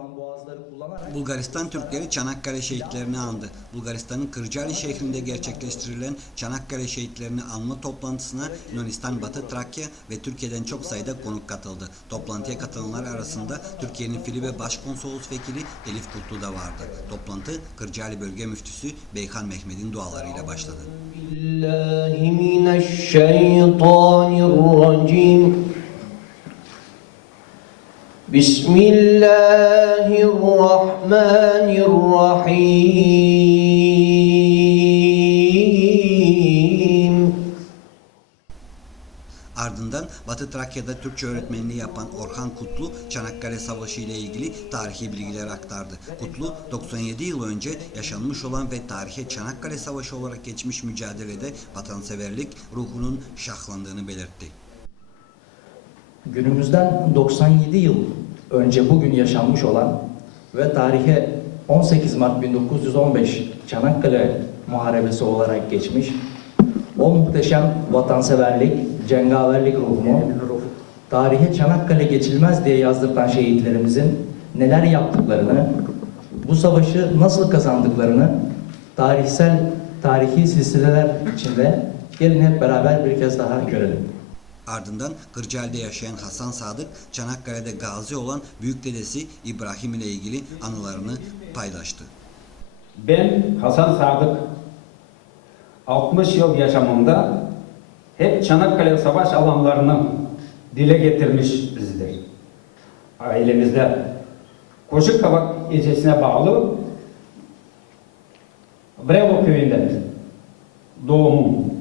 yapılan boğazları kullanarak... Bulgaristan Türkleri Çanakkale şehitlerini andı. Bulgaristan'ın Kırcaali şehrinde gerçekleştirilen Çanakkale şehitlerini anma toplantısına Yunanistan, Batı, Trakya ve Türkiye'den çok sayıda konuk katıldı. Toplantıya katılanlar arasında Türkiye'nin Filibe Başkonsolos Vekili Elif Kutlu da vardı. Toplantı Kırcaali Bölge Müftüsü Beyhan Mehmet'in dualarıyla başladı. بسم الله الرحمن الرحيم Ardından Batı Trakya'da Türkçe öğretmenliği yapan Orhan Kutlu, Çanakkale Savaşı ile ilgili tarihi bilgiler aktardı. Kutlu, 97 yıl önce yaşanmış olan ve tarihe Çanakkale Savaşı olarak geçmiş mücadelede vatanseverlik ruhunun şahlandığını belirtti. günümüzden 97 yıl önce bugün yaşanmış olan ve tarihe 18 Mart 1915 Çanakkale Muharebesi olarak geçmiş o muhteşem vatanseverlik, cengaverlik ruhumu tarihe Çanakkale geçilmez diye yazdırtan şehitlerimizin neler yaptıklarını, bu savaşı nasıl kazandıklarını tarihsel, tarihi silsileler içinde gelin hep beraber bir kez daha görelim. Ardından Kırcaali'de yaşayan Hasan Sadık, Çanakkale'de gazi olan büyük dedesi İbrahim ile ilgili anılarını paylaştı. Ben Hasan Sadık 60 yıl yaşamımda hep Çanakkale savaş alanlarını dile getirmişizdir. Ailemizde Koşukavak ilçesine bağlı Brevo köyünde doğumum.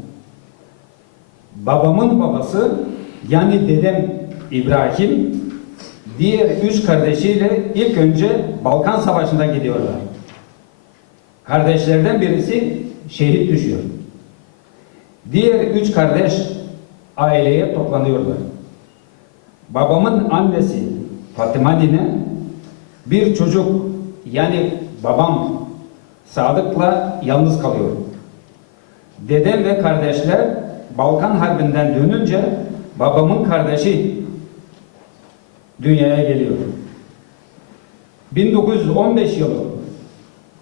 Babamın babası yani dedem İbrahim diğer üç kardeşiyle ilk önce Balkan Savaşı'nda gidiyorlar. Kardeşlerden birisi şehit düşüyor. Diğer üç kardeş aileye toplanıyorlar. Babamın annesi Fatıma Nine bir çocuk yani babam Sadık'la yalnız kalıyor. Dedem ve kardeşler Balkan Harbi'nden dönünce babamın kardeşi dünyaya geliyor. 1915 yılı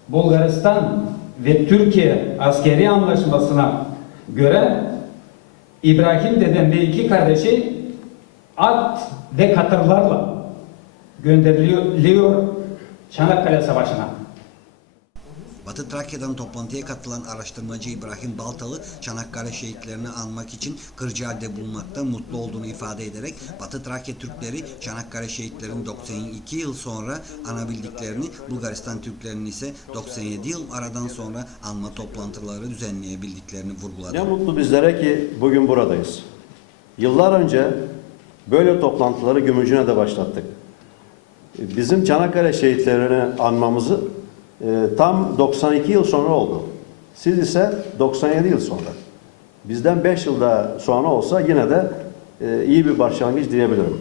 Bulgaristan ve Türkiye askeri anlaşmasına göre İbrahim dedem ve iki kardeşi at ve katırlarla gönderiliyor Çanakkale Savaşı'na. Batı Trakya'dan toplantıya katılan araştırmacı İbrahim Baltalı, Çanakkale şehitlerini anmak için Kırcaali'de bulunmaktan mutlu olduğunu ifade ederek Batı Trakya Türkleri Çanakkale şehitlerini 92 yıl sonra anabildiklerini, Bulgaristan Türklerinin ise 97 yıl aradan sonra anma toplantıları düzenleyebildiklerini vurguladı. Ne mutlu bizlere ki bugün buradayız. Yıllar önce böyle toplantıları Gümüşhane'de başlattık. Bizim Çanakkale şehitlerini anmamızı e, tam 92 yıl sonra oldu. Siz ise 97 yıl sonra. Bizden 5 yılda sonra olsa yine de e, iyi bir başlangıç diyebilirim.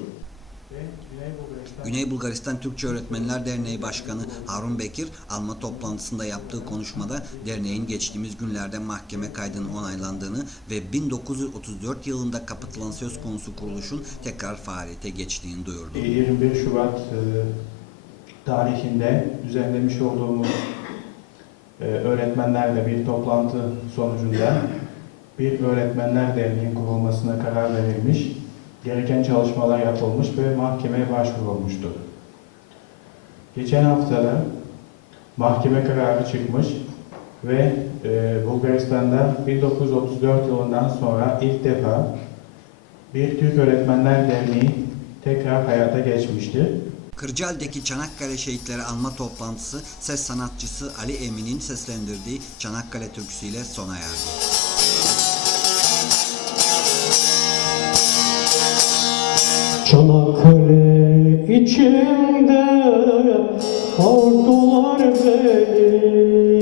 Güney Bulgaristan Türkçe Öğretmenler Derneği Başkanı Harun Bekir, alma toplantısında yaptığı konuşmada derneğin geçtiğimiz günlerde mahkeme kaydının onaylandığını ve 1934 yılında kapatılan söz konusu kuruluşun tekrar faaliyete geçtiğini duyurdu. 21 Şubat e, tarihinde düzenlemiş olduğumuz e, öğretmenlerle bir toplantı sonucunda bir öğretmenler derneğinin kurulmasına karar verilmiş, gereken çalışmalar yapılmış ve mahkemeye başvurulmuştur. Geçen haftada mahkeme kararı çıkmış ve e, Bulgaristan'da 1934 yılından sonra ilk defa bir Türk Öğretmenler Derneği tekrar hayata geçmiştir. Kırcaali'deki Çanakkale Şehitleri Anma Toplantısı ses sanatçısı Ali Emin'in seslendirdiği Çanakkale türküsüyle sona erdi. Çanakkale içinde ordular beni